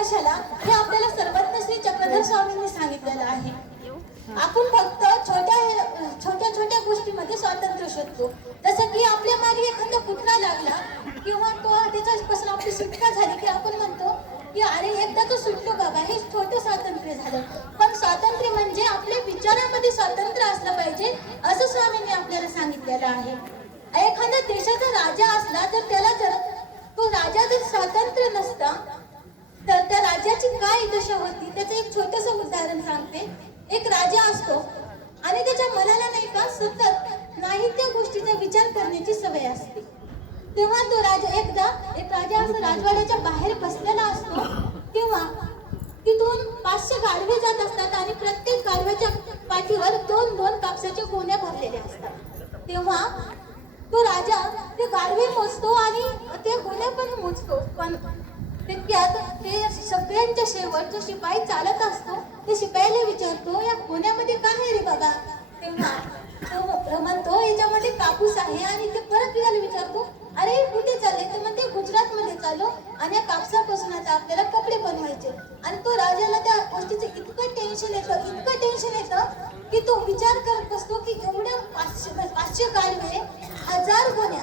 कशाला? हे आपल्याला सर्वत्र श्री चक्रधर स्वामींनी सांगितलेलं आहे. आपण फक्त छोट्या छोट्या छोट्या गोष्टीमध्ये स्वातंत्र्य शोधतो. जसं की आपल्या मागे एखादा कुत्रा लागला किंवा तो त्याच्यापासून आपली सुटका झाली की आपण म्हणतो की अरे एकदा तो सुटलो बाबा हे छोटं स्वातंत्र्य झालं. पण स्वातंत्र्य म्हणजे आपल्या विचारामध्ये स्वातंत्र्य असलं पाहिजे असं स्वामींनी आपल्याला सांगितलेलं आहे. एखाद्या देशाचा राजा असला तर त्याला जर तो राजा जर स्वातंत्र्य नसता तर त्या काय दशा होती त्याचं एक छोटस उदाहरण सांगते. एक राजा असतो आणि त्याच्या मनाला नाही का सतत नाही त्या गोष्टीचा विचार करण्याची सवय असते. तेव्हा तो राजा एकदा एक राजा असं राजवाड्याच्या बाहेर बसलेला असतो. तेव्हा तिथून पाचशे गाढवे जात असतात आणि प्रत्येक गाढव्याच्या पाठीवर दोन दोन कापसाच्या कोण्या भरलेल्या असतात. तेव्हा तो राजा ते गाढवे मोजतो आणि ते गोण्या पण मोजतो. पण तितक्यात सगळ्यांच्या शेवट जो शिपाई चालत असतो ते शिपाईला विचारतो या कोण्यामध्ये काय आहे रे बाबा? तेव्हा तो म्हणतो याच्यामध्ये कापूस आहे. आणि ते परत याला विचारतो अरे कुठे चालले? तर म्हणते गुजरात मध्ये चाललो आणि या कापसापासून आता आपल्याला कपडे बनवायचे. आणि तो राजाला त्या गोष्टीचं इतकं टेन्शन येतं इतकं टेन्शन येतं की तो विचार करत असतो की एवढ्या पाचशे पाचशे गाडवे हजार गोण्या